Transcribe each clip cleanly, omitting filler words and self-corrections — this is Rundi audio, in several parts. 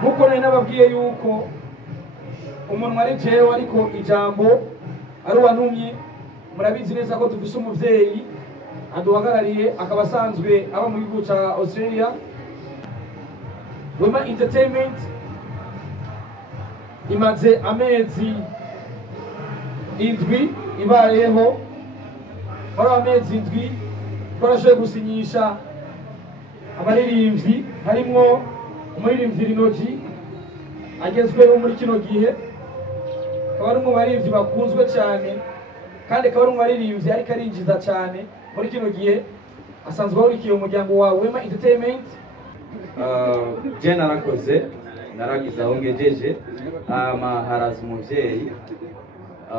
nkuko nari nababwiye yuko umunwa ari jewe ariko ijambo ari wantumye. Murabizi neza ko dufise umuvyeyi aduhagarariye akaba asanzwe aba mu gihugu ca Australia. Wema Entertainment imaze amezi indwi ibayeho. Muri amezi indwi twarashoboye gusinyisha abaririmbyi, harimwo umuririmbyi Rinoji agezweho muri kino gihe, akaba ari mu baririmbyi bakunzwe cyane kandi akaba ari mu baririmbyi ariko arinjiza cyane muri kino gihe. Asanzwe ahurikiye umuryango wa Wema Entertainment. Je narakoze naragize aho ngejeje, haraza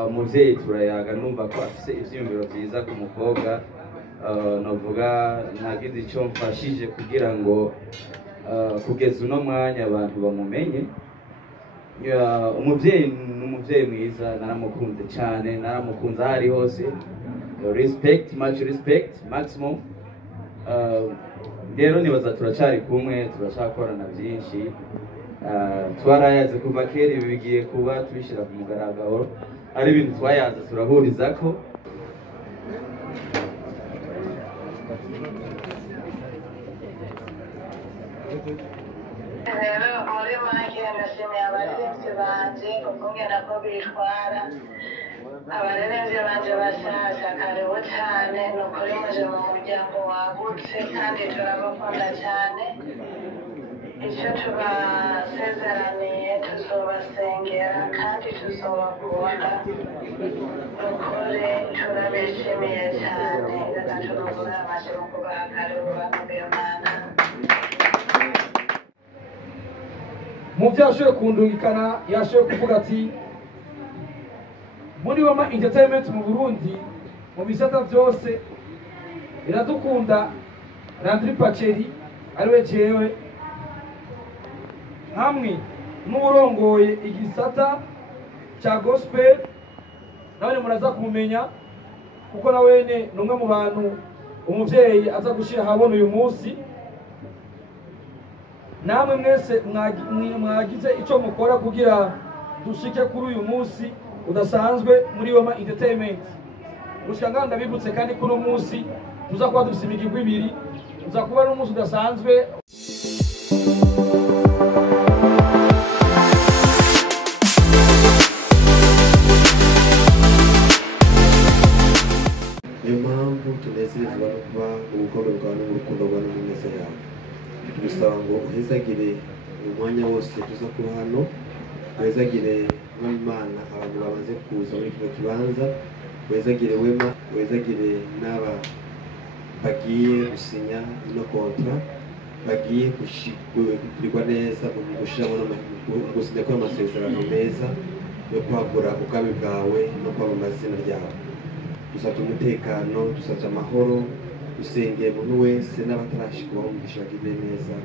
umuvyeyi turayaga, numva ko afise ivyiyumviro vyiza ku mukobwa. Novuga nagize icyo mfashije kugira ngo kugeza uno mwanya abantu bamumenye. Umuvyeyi n'umuvyeyi mwiza, naramukunze cyane, naramukunze aho ari hose. Respect, much respect, maximum. Rero nibaza turacari kumwe, turacakorana byinshi. Twarayaze kuva kera, ibi bigiye kuba tubishira ku mugaragaro, ari ibintu twayaze turahurizako. Rero muri make ndashimiye abaririmbyi banje ukungena ko bitwara. Abaririmbyi banje bashasha karibu cyane, ni ukuri muje mu muryango wagutse kandi turabakunda cyane. Icyo tubasezeraniye tuzobasengera kandi tuzobakunda. Ukuri turabishimiye cyane, reka turugure amashyi mu kubaha karibu bakomeye Mana. Mu byo yashoboye kundungikana, yashoboye kuvuga ati muri Wema Entertainment mu Burundi mu bisata byose iradukunda. Landry Pacheri ariwe jewe hamwe n'urongoye igisata cya gospel, nawe muraza kumumenya kuko nawene numwe mu bantu umuvyeyi aza gushira habona uyu munsi. Namwe mwese mwagize icyo mukora kugira dushike kuri uyu munsi udasanzwe muri Wema Entertainment. Gushika ndabibutse kandi kuri uyu munsi tuza kuba dufite imigirwa ibiri, tuza kuba ari umunsi udasanzwe. Niyo mpamvu tunezezwa no kuba ubukoro bwawe n'urukundo rwawe n'umeze yawe. Dusaba ngo uhezagire umwanya wose tuza kuba hano, uhezagire n'Imana abantu bamaze kuza muri kino kibanza, uhezagire Wema, uhezagire n'aba bagiye gusinya ino kontra, bagiye kugirirwa neza mu gushiramo gusinya ko amasezerano meza yo kwagura ubwami bwawe no kwamamaza izina ryawe. Dusabye umutekano, dusabye amahoro, dusengeye umuntu wese n'abatarashikwaho umugisha bagire neza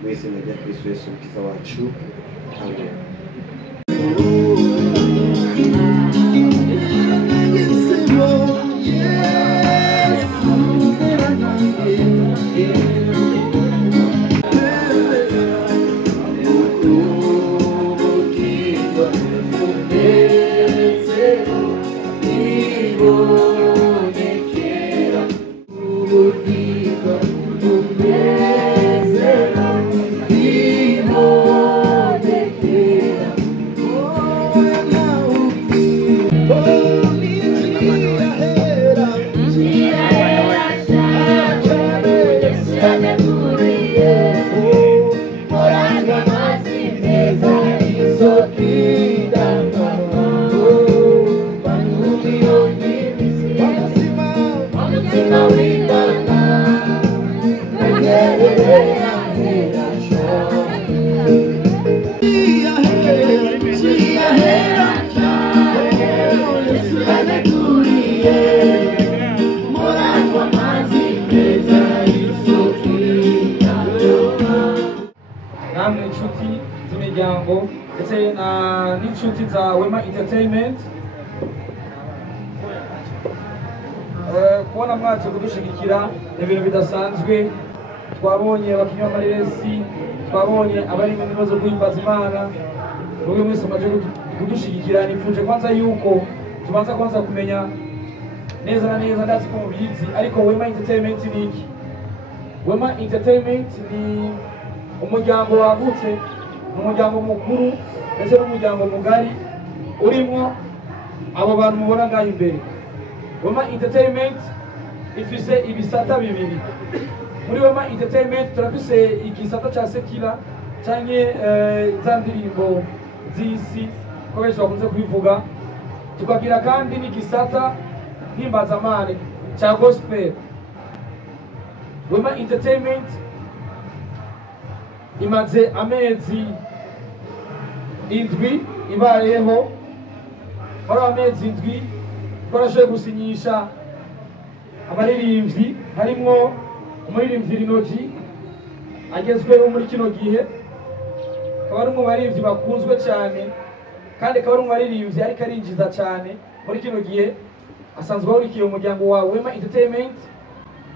mu izina rya Kristo Yesu umukiza wacu. Amen. namwe inshuti z'imiryango ndetse n'inshuti za Wema Entertainment, kubona mwaje kudushigikira ibintu bidasanzwe. Twabonye abakinnyi b'amaresi, twabonye abari mu bibazo guhimbaza Imana n'uyu mwese amaje kudushigikira. Nifuje kwanza yuko tubanza kwanza kumenya neza na neza, ndazi ko mubizi, ariko Wema Entertainment ni iki? Wema Entertainment ni umuryango wagutse, umuryango mukuru ndetse n'umuryango mugari urimo abo bantu mubona ngaho imbere. Wema Entertainment ifise ibisata bibiri. Muri Wema Entertainment turafise igisata ca sekira canke za ndirimbo z'isi ko benshi bakunze kubivuga, tukagira kandi n'igisata himbazamane ca gospel. Wema Entertainment imaze amezi indwi ibayeho. Muri amezi indwi twarashoboye gusinyisha abaririmbyi, harimwo umuririmbyi Rinoji agezweho muri kino gihe, akaba ari mu baririmbyi bakunzwe cyane kandi akaba ari mu baririmbyi ariko arinjiza cyane muri kino gihe. Asanzwe ahurikiye umuryango wa Wema Entertainment,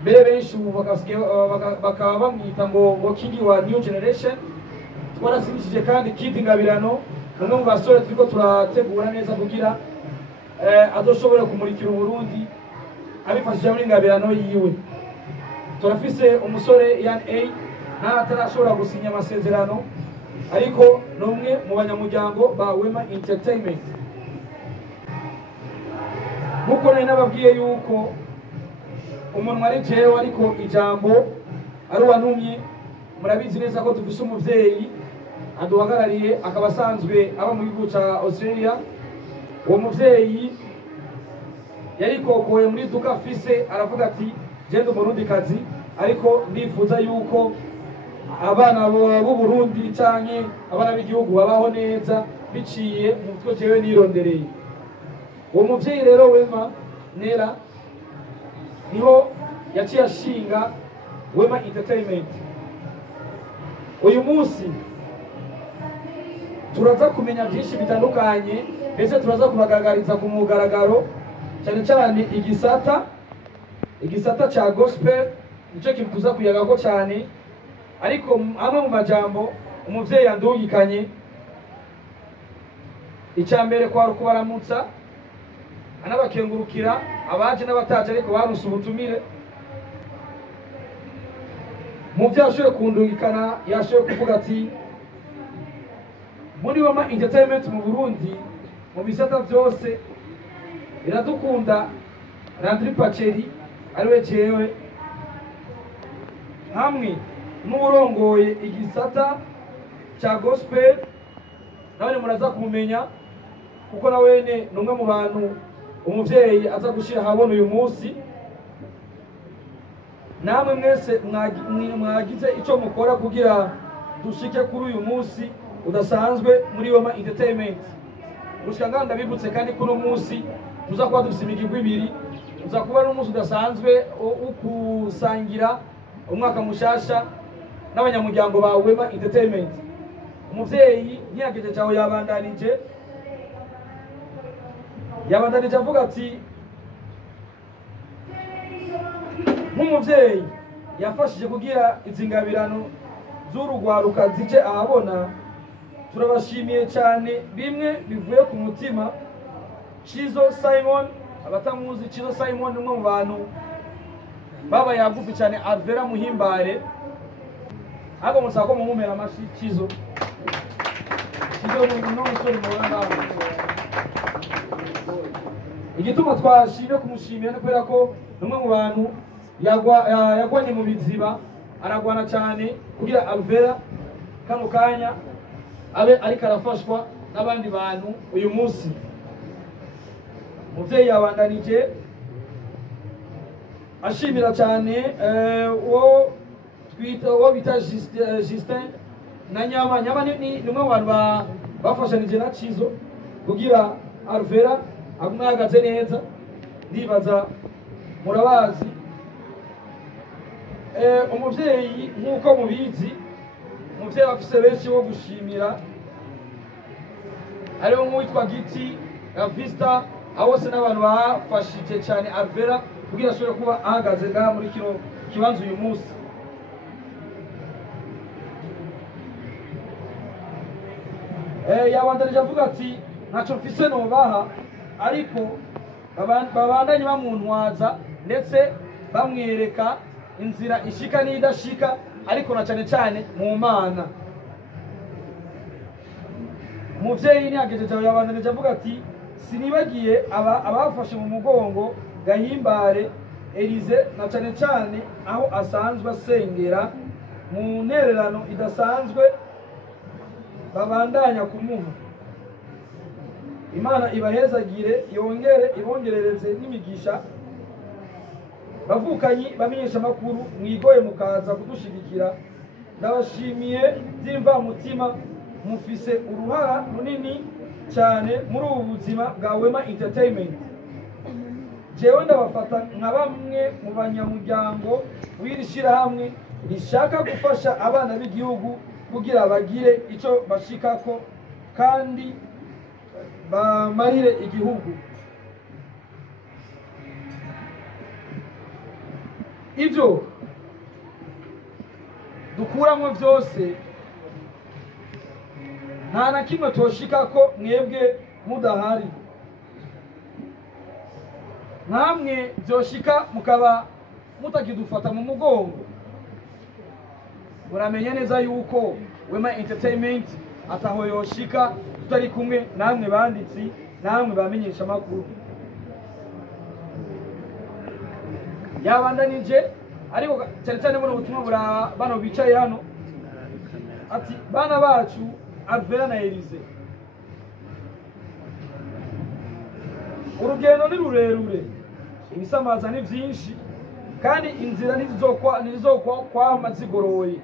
mbere benshi ubu bakaba bamwita ngo King wa New Generation. Twarasinyishije kandi Kid Ngabirano, umwe mu basore turiko turategura neza kugira azoshobora kumurikira Burundi abifashije muri Ngabirano yiwe. Turafise umusore Yan A naho atarashobora gusinya amasezerano, ariko n'umwe mu banyamuryango ba Wema Entertainment. Nkuko nari nababwiye yuko umuntu ari jewe, ariko ijambo ari uwantumye. Murabizi neza ko dufise umuvyeyi aduhagarariye, akaba asanzwe aba mu gihugu ca Australia. Uwo muvyeyi yarikokoye muri duka afise, aravuga ati je ndi umurundikazi, ariko ndifuza yuko abana b'u Burundi canke abana b'igihugu babaho neza biciye mu mutwe jewe nirondereye. Uwo muvyeyi rero Wema Nera niho yaciye ashinga Wema Entertainment. Uyu munsi turaza kumenya byinshi bitandukanye, ndetse turaza kubagaragariza ku mugaragaro cyane cyane igisata ca gospel, nico kintu tuza kuyagako cyane. Ariko amwe mu majambo umuvyeyi yandungikanye, icambere kwa kubaramutsa anabakengurukira abaje n'abataje, ariko barunse ubutumire. Mu byo yashoboye kundungikana, yashoboye kuvuga ati muri Wema Entertainment mu Burundi mu bisata byose iradukunda Landry Paceri ariwe jewe, hamwe n'urongoye igisata ca gospel. Nawe muraza kumumenya kuko nawene numwe mu bantu umuvyeyi aza gushira habona uyu munsi. Namwe mwese mwagize ico mukora kugira dushike kuri uyu munsi udasanzwe muri Wema Entertainment. Gushika ndabibutse kandi kuno munsi tuza kuba dufise imigirwa ibiri. Tuza kuba n'umunsi udasanzwe ukusangira umwaka mushasha n'abanyamuryango ba Wema Entertainment. Umuvyeyi ntiyageje cyaho yabandanije avuga ati nk'umuvyeyi yafashije kugira izi ngabirano z'urugwaruka zije ahabona. Turabashimiye cyane, bimwe bivuye ku mutima. Chizo Simon, abatamuzi Chizo Simon umwe mu bantu baba yagufi cyane, Alvella muhimbare. Abo musako mumumera amashi Chizo no musore mubona. Igituma twashimye kumushimira kubera ko numwe mu bantu yagwanye mu biziba, aragwana cyane kugira Alvella kano kanya abe ariko arafashwa n'abandi bantu. Uyu munsi muvyeyi yabandanije ashimira cyane uwo bita Justin na Nyama ni numwe mu bantu bafashanije na Chizo kugira Alvella agumye ahagaze neza. Ndibaza murabazi umuvyeyi nk'uko mubizi, umuvyeyi afise benshi wo gushimira, ariho nk'uwitwa Giti Vista, abose n'abantu bafashije cyane Alvella kugira ashobore kuba ahagaze ngaha muri kino kibanza uyu munsi. yabandanije avuga ati ntacyo mfise nobaha ariko babandanye bamuntwaza ndetse bamwereka inzira ishika n'idashika ariko na cyane cyane mu mana. Umuvyeyi ntiyagejeje aho yabandanije avuga ati sinibagiye abafashe mu mugongo Gahimbare Elize na cyane cyane aho asanzwe asengera mu ntererano idasanzwe babandanya kumuha. Imana ibahezagire ibongerereze n'imigisha. Bavukanyi bamenyesha makuru mwigoye mukaza kudushigikira, ndabashimiye by'imvamutima, mufise uruhara runini cyane muri ubu buzima bwa Wema Entertainment. Jewe ndabafata nka bamwe mu banyamuryango w'iri shirahamwe rishaka gufasha abana b'igihugu kugira bagire icyo bashikako kandi bamarire igihugu. Ivyo dukuramo vyose nta na kimwe toshikako mwebwe mudahari. Namwe vyoshika mukaba mutakidufata mu mugongo, muramenye neza yuko Wema Entertainment ataho yoshika tutari kumwe namwe banditsi, namwe bamenyesha makuru. Yabandanije ariko cyane cyane muri ubutumwa bura bano bicaye hano ati bana bacu Alvella na Elize, urugendo ni rurerure, ibisamaza ni byinshi kandi inzira ntizokwa zigoroye.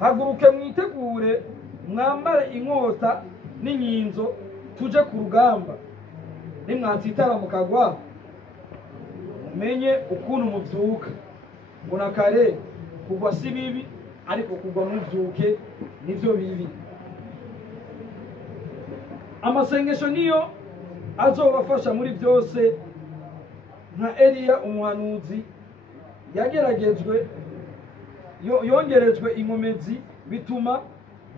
Haguruke mwitegure, mwambare inkota n'inyinzo, tuje ku rugamba. Nimwansitara mukagwa, menye ukuntu muvyuka. Mbona kare kugwa si bibi, ariko kugwa muvyuke nivyo bibi. Amasengesho niyo azobafasha muri byose. Nka Eliya umuhanuzi yageragejwe yongerejwe inkomezi bituma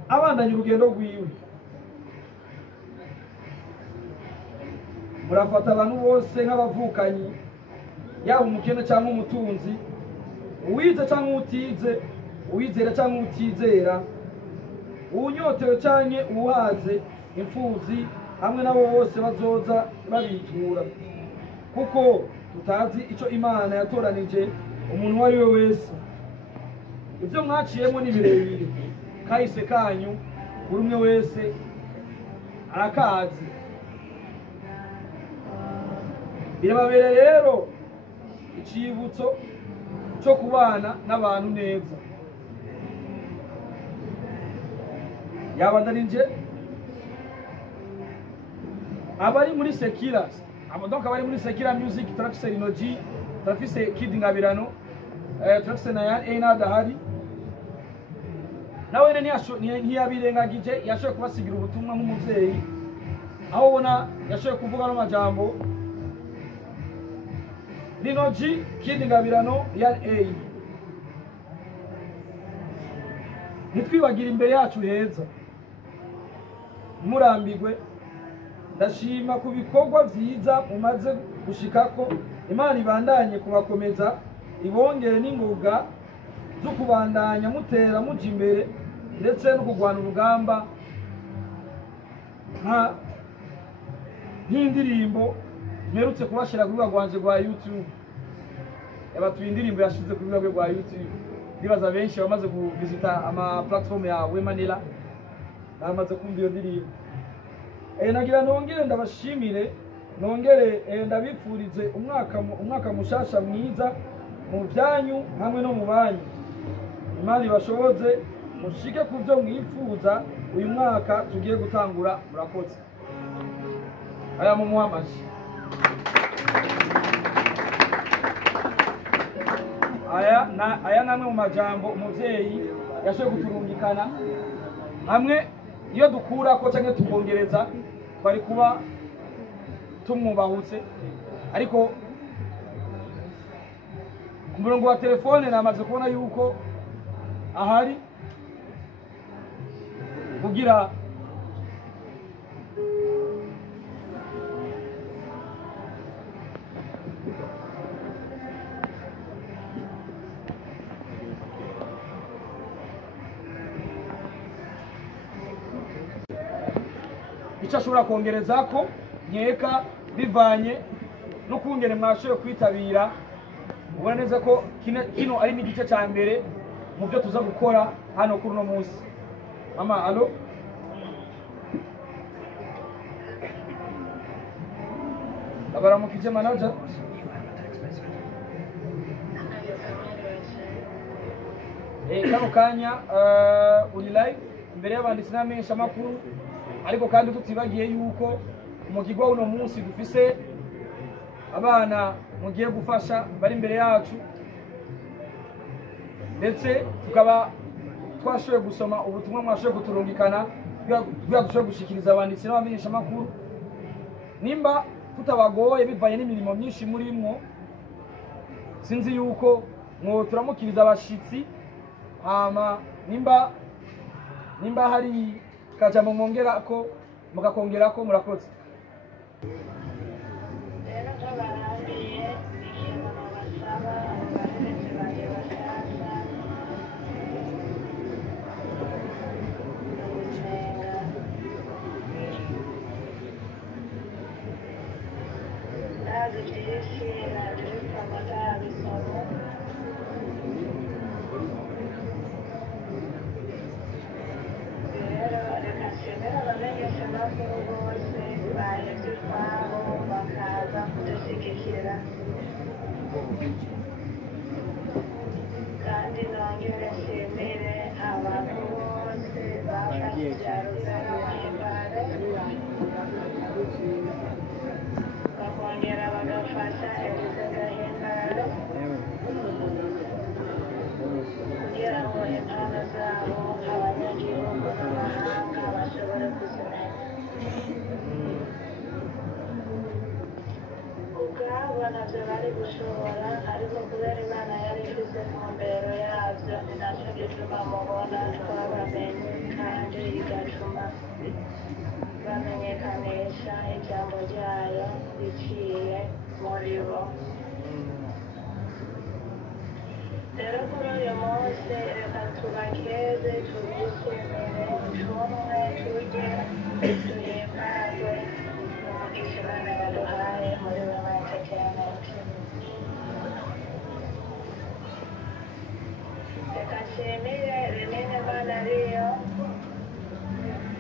abandanya urugendo rwiwe. Murafata abantu bose nk'abavukanyi, yaba umukene cyangwa umutunzi, uwize cyangwa utize, uwizera cyangwa utizera, uwunyotewe cyangwa uhaze, imfuzi, hamwe nabo bose bazoza babitura, kuko tutazi icyo Imana yatoranije umuntu uwo ari we wese. Ibyo mwaciyemo ni birebire, kahise kanyu buri umwe wese arakazi. Birababere rero icibutso cyo kubana n'abantu neza. Yabandanije abari muri Sekira, donc abari muri Sekira Music, turafise Rinoji, turafise Kid Ngabirano, turafise na Yan Adahari. Nawe ntiyabirengagije, yashoboye kubasigira ubutumwa nk'umuvyeyi, aho ubona yashoboye kuvuga n'amajambo. Rinoji, Kid Ngabirano, Yan ntitwibagira imbere yacu heza, murambigwe. Ndashima ku bikorwa vyiza mumaze gushikako. Imana ibandanye kubakomeza, ibongere n'ingoga zo kubandanya mutera muja imbere, ndetse no kugwana urugamba nk'indirimbo mperutse kubashira kuri rwanje rwa YouTube. Yabatuye indirimbo yashize kuri rwego rwa YouTube. Nibaza benshi bamaze kuvisita ama platform ya Wema Nila, bamaze kumva iyo ndirimbo. Nagira nongere ndabashimire, nongere ndabifurize umwaka mushasha mwiza mu byanyu hamwe no mu banyu. Imana ibashoboze mushike ku byo mwifuza uyu mwaka tugiye gutangura. Murakoze. Aya mu muhamashi. Aya namwe mu majambo umuvyeyi yashoboye kuturungikana hamwe. Iyo dukura ko cyangwa tubongereza twari kuba tumwubahutse, ariko ku murongo wa telefone namaze kubona yuko ahari. kugira icyo ashobora kongereza ko nkeka bivanye no kungene mwashoboye kwitabira ubona neza ko kino ari n'igice cya mbere mu byo tuza gukora hano kuri uno munsi. Mama, alo? Abaramukije manager? Kano kanya uri live imbere y'abanditsi n'amenyesha makuru, ariko kandi tutibagiye yuko mu kigo uno munsi dufise abana mugiye gufasha bari imbere yacu, ndetse tukaba twashoboye gusoma ubutumwa mwashoboye kuturungikana kugira dushobore gushikiriza abanditsi n'abamenyesha makuru. Nimba tutabagoye bivanye n'imirimo myinshi murimwo, sinzi yuko mwo turamukiriza abashitsi, hama nimba hari kajambo mwongerako mugakongerako murakoze. kandi nongere nshimire abantu bose bafashije Alvella bahimbare bakongera bagafasha Elise gahimbare kugira ngo impano zabo abanyagihugu n'amahanga bashobore kuzimenya. Ubwabo nabyo bari gushobora, ariko kubera Imana yari ifite intumbero yabyo, ni nacyo gituma mubona twabamenye kandi igatuma bamenyekanisha ijambo ryayo riciye muri bo. Rero kuri uyu munsi reka tubakeze, tubishimire, tumwe, turye, duhimbazwe n'umugisha Imana yaduhaye muri Wema Entertainment. Reka nshimire Rinini Imana ariyo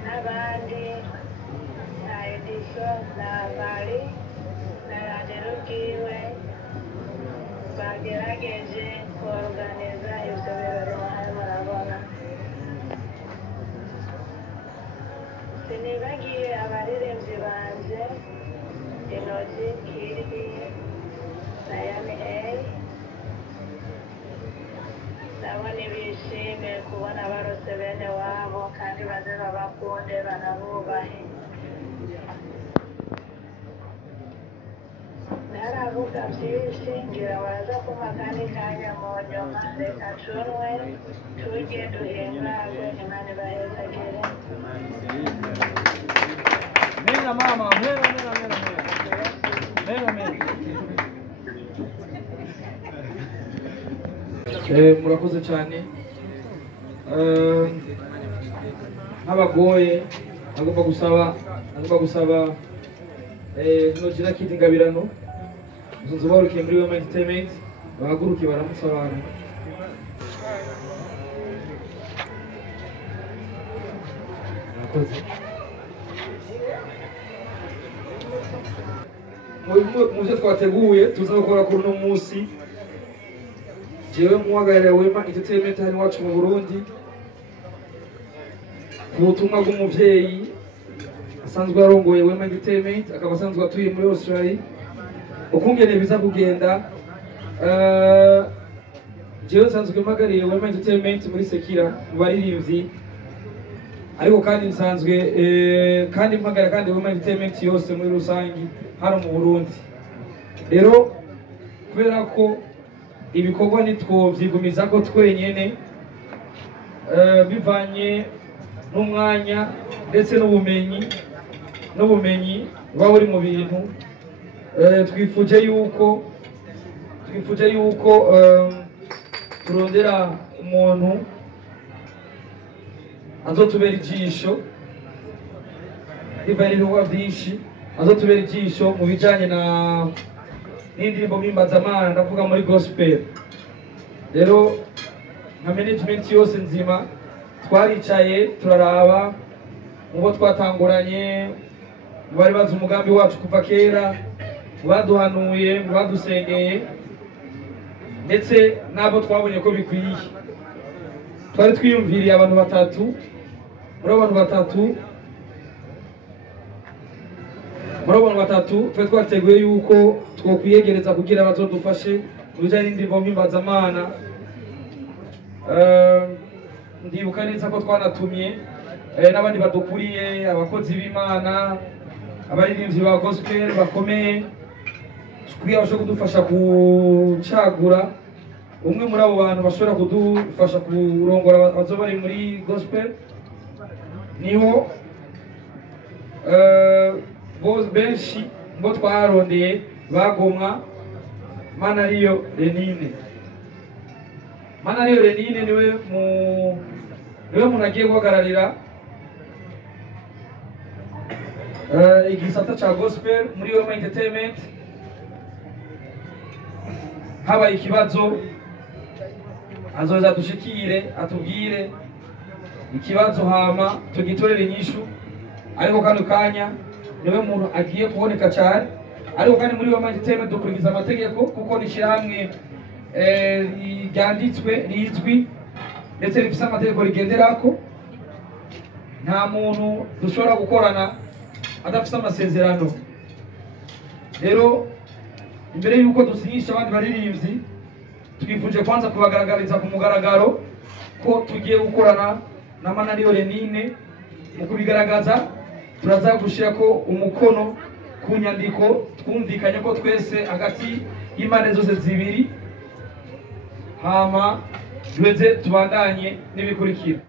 n'abandi na Edition na Bari na Radiyo ubwiwe bagerageje kuorganiza ibyo birori muhaye murabona. Sinibagiye abaririmbyi banje Inoti, Kirby na Yami A, nabo nibishime kubona barose bene wabo kandi baze babakunde banabubahe. Naravuga byinshi ngira baraza kumpa kandi kanya mu nyuma, reka tunwe turye duhimbazwe, Imana ibahezagire. Mena mama, mena. Murakoze cyane. Nk'abagoye agomba gusaba nogera kiti ngabirano uzunze barukiye muri Wema Entertainment bahaguruke baramutsa abantu. Murakoze. Muvyo twateguye tuza gukora kuri uno munsi, jewe muhagarariye Wema Entertainment hano iwacu mu Burundi, ku butumwa bw'umuvyeyi asanzwe arongoye Wema Entertainment, akaba asanzwe atuye muri Australia. Ukungene biza kugenda, jewe nsanzwe mpagariye Wema Entertainment muri Sekira mu baririmbyi, ariko kandi nsanzwe kandi mpagara kandi Wema Entertainment yose muri rusangi hano mu Burundi. Rero kubera ko ibikorwa nitwo vyigumiza ko twenyene bivanye n'umwanya ndetse n'ubumenyi buba buri mu bintu. Twifuje yuko turondera umuntu azotubera ijisho riva ibikorwa byinshi, azotubera ijisho mu bijyanye n'indirimbo mpimbazamana, ndavuga muri gospel. Rero nka management yose nzima twaricaye turaraba mu bo twatanguranye, mu bari bazi umugambi wacu kuva kera, mu baduhanuye, mu badusengeye, ndetse n'abo twabonye ko bikwiye. Twari twiyumviriye abantu batatu. Muri abo bantu batatu twari twateguye yuko twokwiyegereza kugira bazodufashe mu bijyanye n'indirimbo mpimbazamana. Ndibuka neza ko twanatumye n'abandi badukuriye, abakozi b'Imana, abaririmbyi ba gospel bakomeye, kugira bashobora kudufasha gucagura umwe muri abo bantu bashobora kudufasha kurongora abazoba bari muri gospel. Niho benshi bo twarondeye bagomwa Manariyo Renine. Manariyo Renine niwe muntu agiye guhagararira igisata ca gospel muri Wema Entertainment. Habaye ikibazo azoza dushikire atubwire ikibazo hama tugitorere inyishu, ariko kano kanya niwe muntu agiye kuboneka cyane. Ariko kandi muri Wema Entertainment dukurikiza amategeko kuko nishyirahamwe ryanditswe rizwi ndetse rifite amategeko rigenderako. Nta muntu dushobora gukorana adafite amasezerano. Rero imbere y'uko dusinyisha abandi baririmbyi, twifuje kwanza kubagaragariza ku mugaragaro ko tugiye gukorana na Manariyo Renine. Mu kubigaragaza turaza gushyira ko umukono ku nyandiko twumvikanye ko twese hagati y'impande zose zibiri, hama duheze tubandanye n'ibikurikira.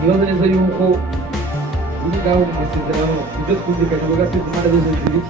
Nibaza neza yuko uri ngaho mu masezerano ibyo twumvikanye ngo gasize impande zose zibiri.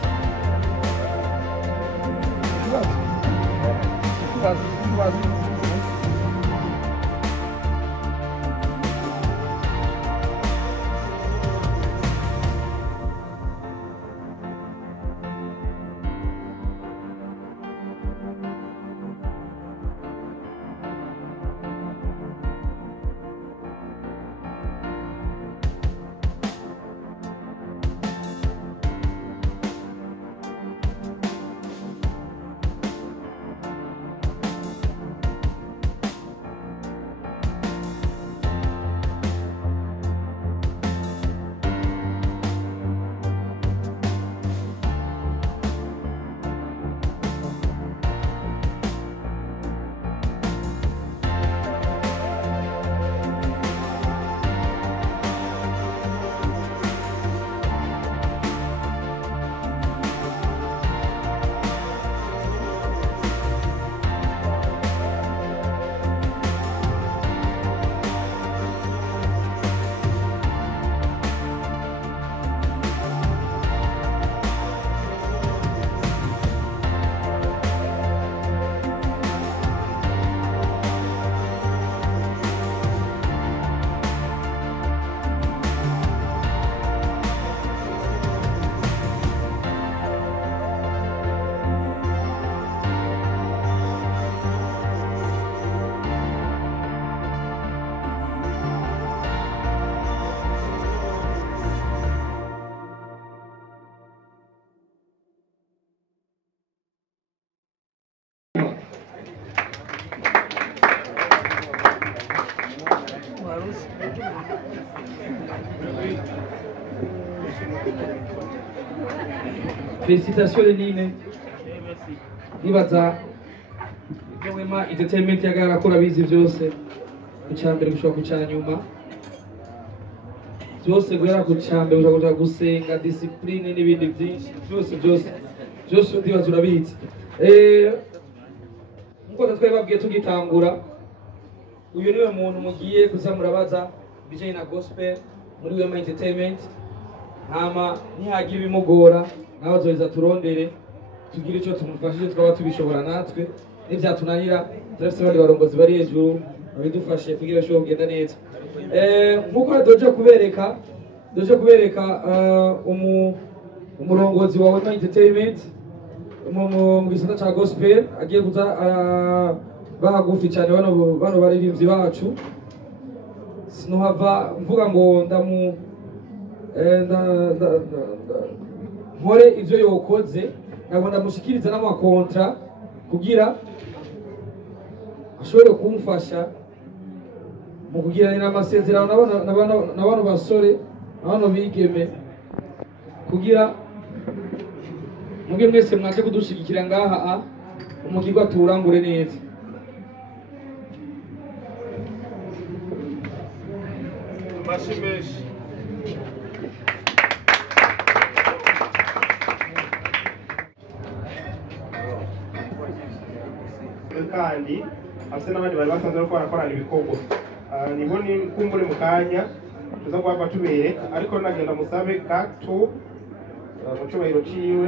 Félicitations Lenine. Nibaza Wema Entertainment yagara akora bizi byose kucyambere gushaka kucyanyuma byose guhera kucyambere ushaka gusenga discipline n'ibindi byinshi byose ndibaza urabizi nkuko twebabwiye tugitangura uyu niwe muntu mugiye kuza murabaza bijanye na gospel muri Wema Entertainment hama ntihagira ibimugora nawe azoheza turondere tugire icyo tumufashije twaba tubishobora natwe n'ivyatunanira turafise abandi barongozi bari hejuru babidufashe kugira bishobore kugenda neza nkuko doje kubereka umurongozi wa Wema Entertainment mu gisata ca gospel agiye kuza bahagufi cyane bano baririmbyi bacu sinuhava mvuga ngo nkore ivyo yokoze ntabwo ndamushikiriza n'amakontra kugira ashobore kumufasha mu kugiranira amasezerano na bano basore na bano bigeme kugira muge mwese mwaje kudushigikira ngaha umugirwa turangure neza. Mashimeshi kandi afite n'abandi bari basanzwe bariko barakorana ibikorwa nibo ni kumbure mu kanya tuza kuhava tubereka ariko nagenda musabe gato mu cubahiro ciwe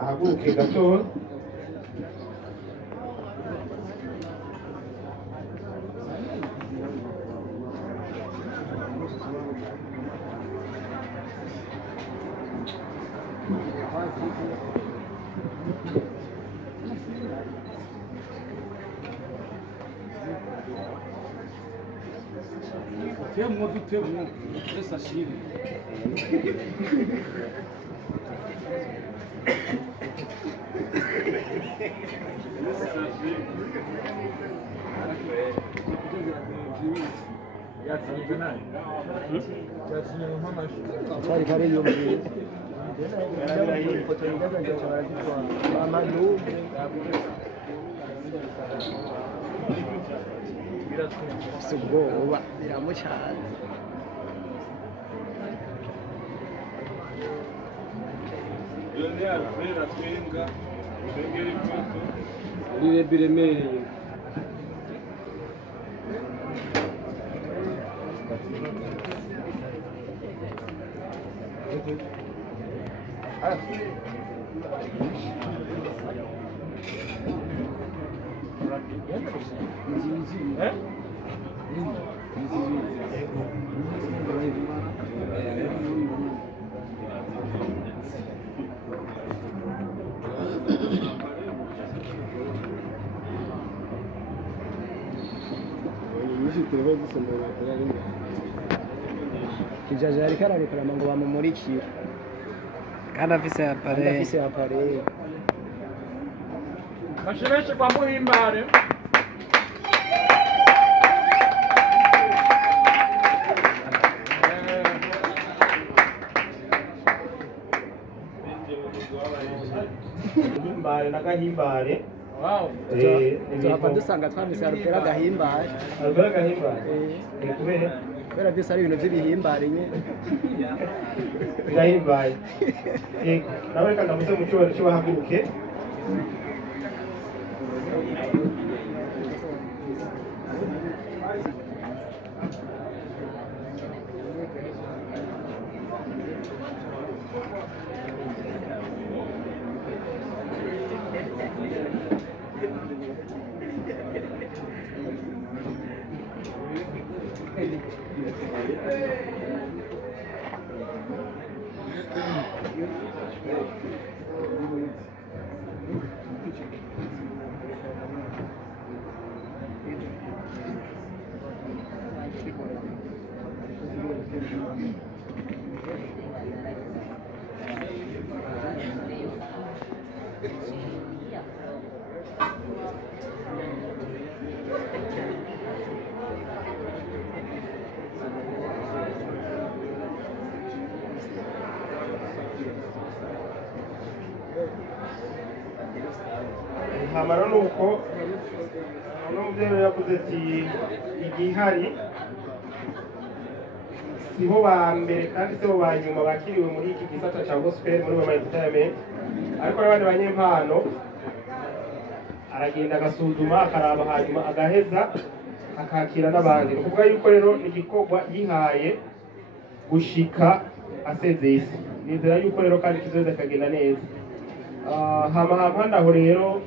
ahaguruke gato Temo, essa Chile. Subwoba biramucanze yone Alvella twenga twengera ifoto Bire biremereye kijaje ariko ararekurama ngo bamumurikire kandi afise appareil Mashimeshi kwa muhimbare himbare na gahimbare wow tuzava dusanga twamise Alvella gahimbare kubera byose ari ibintu by'ibihimbare nyine gahimbare nawe kandi ndamuze mu cyubahiro cy'abahaguruke hamara nuko n'umubyeyi yavuze ati igihari sibo ba mbere kandi sibo ba nyuma bakiriwe muri iki gisata cya gospel muri Wema Entertainment, ariko n'abandi banyempano aragenda agasuzuma akaraba hanyuma agaheza akakira n'abandi. Ni ukuvuga yuko rero igikorwa yihaye gushika asezeye isi, nizera yuko rero kandi kizoza kagenda neza. Hama aho rero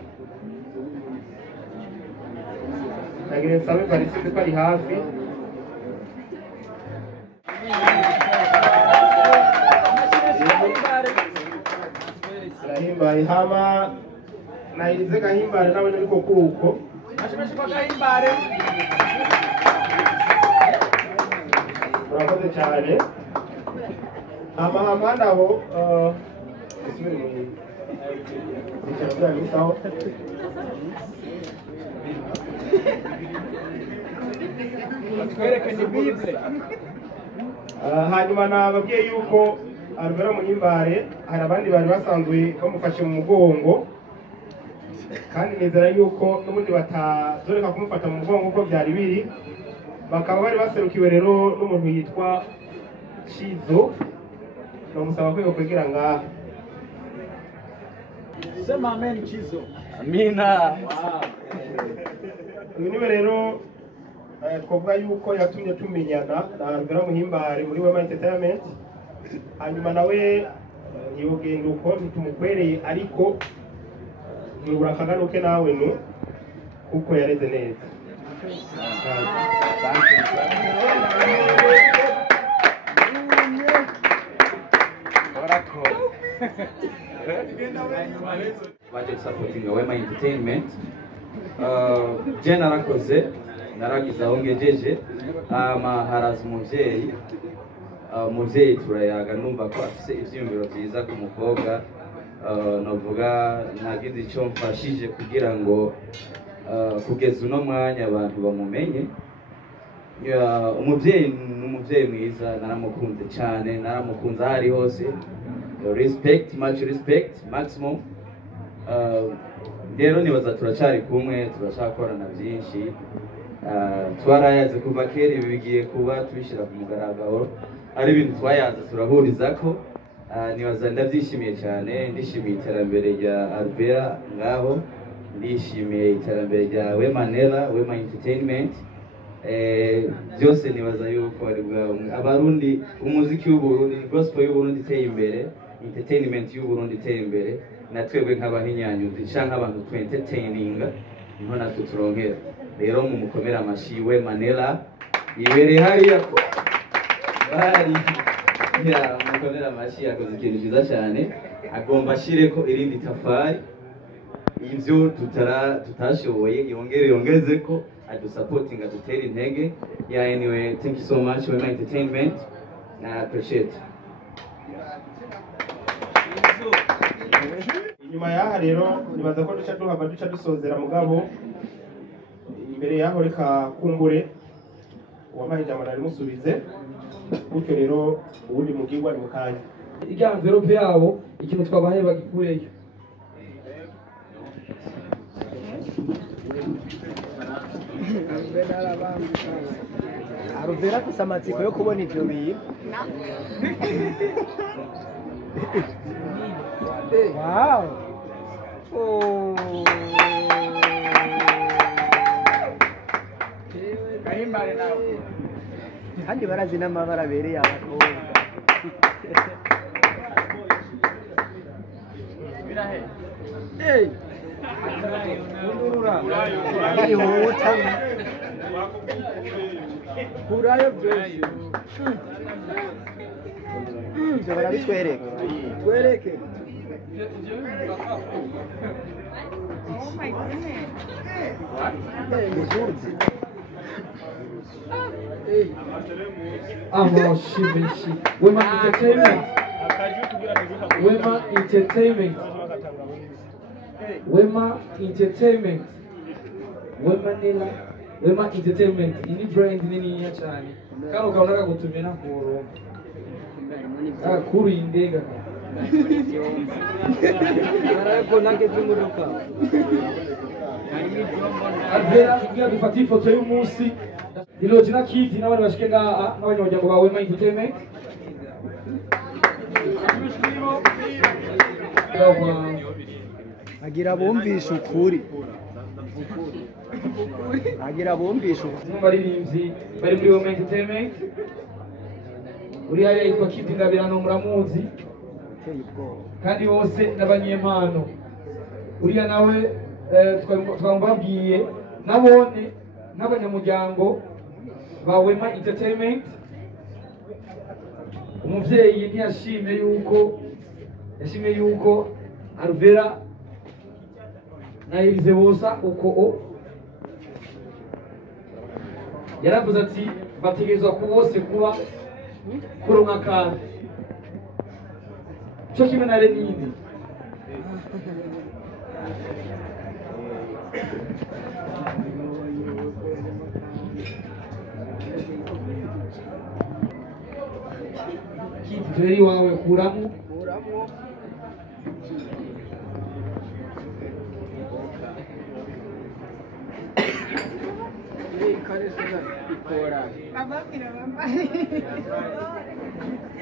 nagira nsabe Pariside ko ari hafi Gahimbare. Hama nahirize Gahimbare nawe ariko kuko murakoze cyane. Hama naho hanyuma nababwiye yuko Alvella Muhimbare hari abandi bari basanzwe bamufashe mu mugongo, kandi nizera yuko n'ubundi batazoreka kumufata mu mugongo uko byari biri. Bakaba bari baserukiwe rero n'umuntu yitwa Chizo, bamusaba ko yokwegera ngaha. Sema amen Chizo. Amina. Uyu niwe rero twavuga yuko yatumye tumenyana na Alvella Muhimbare muri Wema Entertainment. Hanyuma nawe yogenda uko ntitumukwereye, ariko ntibura akagaruke nawe no kuko yareze neza. baje gusapotinga Wema Entertainment. Je narakoze naragize aho ngejeje, haraza umuvyeyi turayaga, numva ko afise ivyiyumviro vyiza ku mukobwa. Novuga nagize icyo mfashije kugira ngo kugeza uno mwanya abantu bamumenye. Umuvyeyi n'umuvyeyi mwiza, naramukunze cyane, naramukunze aho ari hose. Respect, much respect, maximum. Rero nibaza turacari kumwe, turacakorana byinshi. Twarayaze kuva kera, ibi bigiye kuba tubishira ku mugaragaro, ari ibintu twayaze turahurizako. Nibaza ndabyishimiye cyane, ndishimiye iterambere rya Alvella ngaho, ndishimiye iterambere rya Wema Entertainment. Byose nibaza yuko abarundi, umuziki w'Uburundi, gospel y'Uburundi iteye imbere, entertainment y'Uburundi iteye imbere, na twebwe nk'abahinyanyuzi canke abantu entertaininga niho natwe turonkera. Rero mu mukomera amashi Wema ibereye hariya bari mukomera amashi, yakoze ikintu cyiza cyane, agomba ashireko irindi tafari, ivyo tutashoboye yongeze ko supporting adutere intege. Anyway, thank you so much Wema Entertainment, I appreciate. Inyuma yaha rero nibaza ko duca dusozera mugabo, imbere yaho reka kumbure uwampaye ijambo narimusubize, gutyo rero ubundi mugirwa ni mukanya. Irya envelope yabo ikintu twabahaye bagikureyo. Alvella afise amatsiko yo kubona ivyo bintu. Wow. Oh. Gahimbare nawe. Kandi barazi n'amabara abereye abakobwa. Birahe. Hey. Ari huta. Kurayo byose. Byo barabitwereka. Twereke. Oh my goodness. Shibishi. Wema Entertainment. Wema Entertainment. Wema Entertainment. Wema Entertainment. Ini brand nini ya cyane. Kano kaunaka gutumira nkuru. Kuri indega. Alvella kugira dufate ifoto y'umunsi Iroji na Kids n'abandi bashike ngaha n'abanyamuryango ba Wema Entertainment. agira bumvisha ukuri agira bumvisha ukuri Baririmbyi bari muri Wema Entertainment. Uri hariya yitwa Kids Ngabirano muramuzi kandi bose n'abanyempano. Uriya nawe twamubabwiye nabone n'abanyamuryango ba Wema Entertainment. Umuvyeyi ntiyashimye yuko Alvella na Elize bosa uko yaravuze ati bategerezwa ku bose kuba kuronka akantu cyo kimwe na Renine. Kids rero wawe kuramo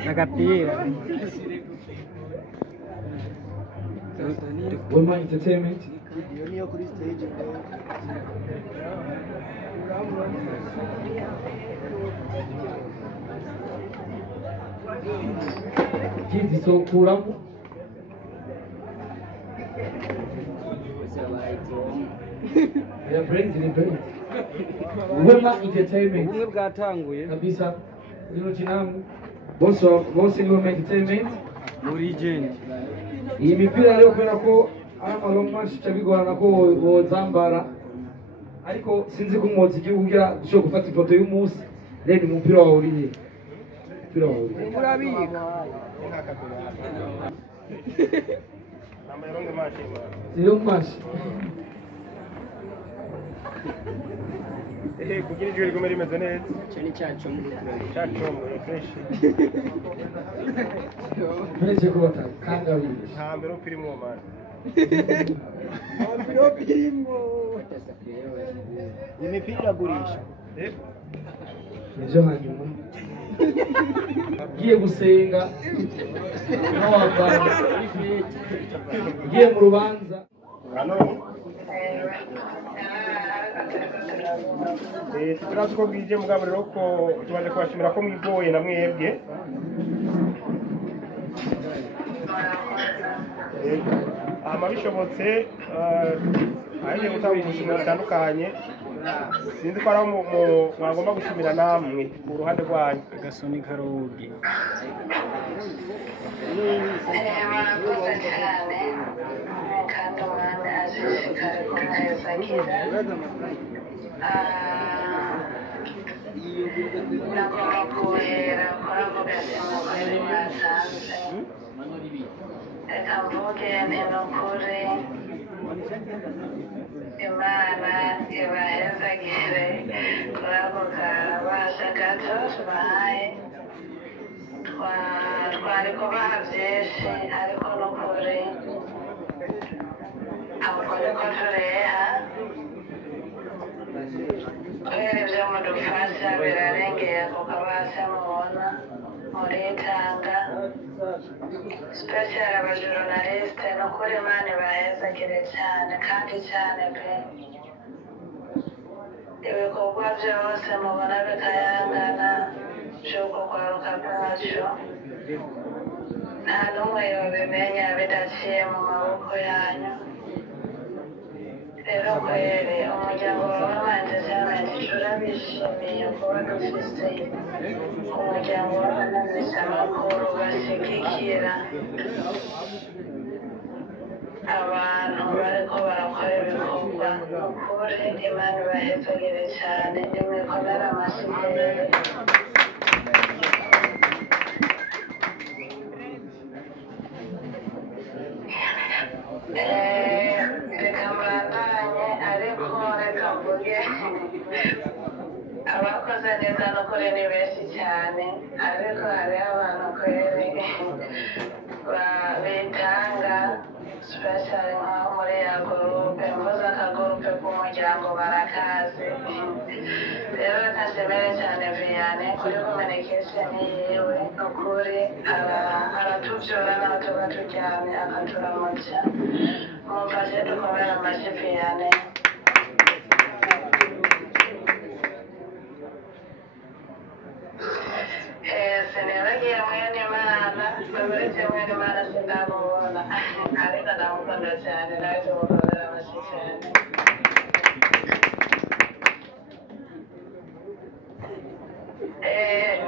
agapira Wema Entertainment. iyo niyo kuri stage Kids so kuramo ya brain ni brain. Wema Entertainment ubumwe bwatanguye kabisa. Rino jinamu bose ni Wema Entertainment muri legend. iyi mipira rero kubera ko ari amalomasi cyabigorana ko wozambara ariko sinzi ko umuziki kugira dushobora gufata ifoto y'umunsi rero umupira wawe uri he? Umupira wawe uri he? urabika Niyo mashi kugira ijwi rigume rimeze neza icyo ni cyacu muri cyacomwe fresh mureke ko batakanga birisha nta mbere upiri mu mwana imipira iragurisha ejo hanyuma ngiye gusenga n'abavana ngiye mu rubanza turazi ko bwije mugabo rero ko tumaze kubashimira ko mwigoye na mwebwe bishobotse ahiye gutanga ubushimwe butandukanye sinzi ko ari aho mwagomba gushimira namwe ku ruhande rwanyu agasoni karugi murakoze cyane kandi umwami ashishikare kumuhezagira nagomba kuhera kuri ako gashimwe kuri mwatanze reka mvuge nti ni ukuri Imana ibahezagire kuri ako kabasha gato tubahaye twari kubaha byinshi ariko ni ukuri ahubwo niko tureha kubera ibyo mudufasha birarengeye ku kabasha mubona muritanga special abajournaliste ni ukuri Imana ibahezagire cyane kandi cyane pe ibikorwa byose mubona bikayangana by'uko kwaruka bwacu nta n'umwe yobimenya bidaciye mu maboko yanyu rero kweri umuryango wa Wema Entertainment turabishimiye kuba dufise umuryango w'abamenyeshamakuru bashyigikira abantu bariko barakora ibikorwa ukuri Imana ibahezagire cyane nimwikomere amashyi reka mbandanye ariko reka mvuge abakoze neza n'ukuri ni benshi cyane ariko hariho abantu kweri kuri communication yiwe n'ukuri aratuvyura n'aho tuba turyamye akaturamutsa mumfashe dukomere amashyi piyane. Sinibagiye mwene Imana uretse mwene Imana sindamubona ariko ndamukunda cyane nawe tumukomere amashyi cyane.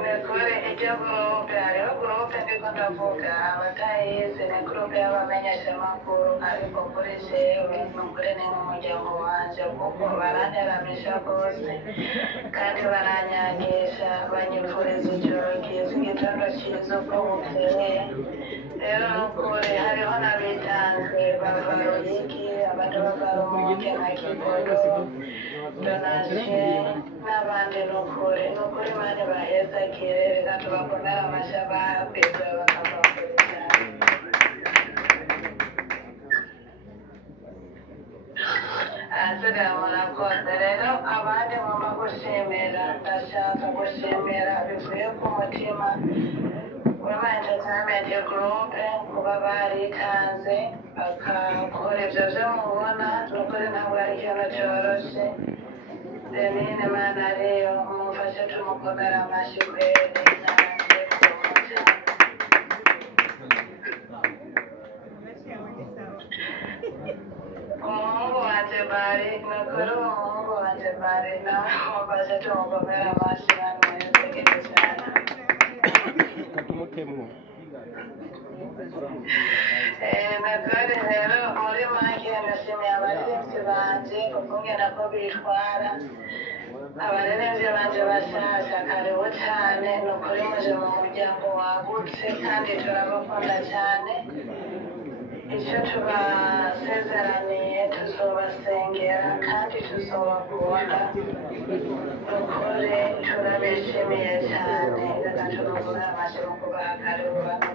Nikuri iryo gurupe hariho gurupe ndiko ndavuga abatayizi ni gurupe y'abamenyeshamakuru ariko kuri jewe nukuri ni nk'umuryango wanje kuko baranteramisha rwose kandi baranyagisha banyifuriza ijoro ryiza igitondo cyiza uko bukeye. Rero nukuri hariho n'abitanzwe bavaruyiki abandi bavarumunge nka kigodo donasiyo n'abandi nukuri mani baheza kire reka tubakomera amashyi bakwiza bakabakora cyane. Asigaye murakoze rero abandi ngomba gushimira ndashaka gushimira bivuye ku mutima Wema Entertainment Group kuba barikanze bakakora ibyo byo mubona nukuri ntabwo ari ikintu cyoroshye. Denine Mana rero mumfashe tumukomera amashyi kweri nanjye kumuca. Umuhungu wanje bari nukuri umuhungu wanje bari nawe mumfashe tumukomera amashyi namwe yasegeye cyane. Nakore rero muri make ndashimiye abaririmbyi banje ukungena ko bitwara abaririmbyi banje bashasha karibu cyane nukuri muje mu muryango wagutse kandi turabakunda cyane. Icyo tubasezeraniye tuzobasengera kandi tuzobakunda nukuri turabishimiye cyane reka turugura amashyi mu kubaha karibu bantu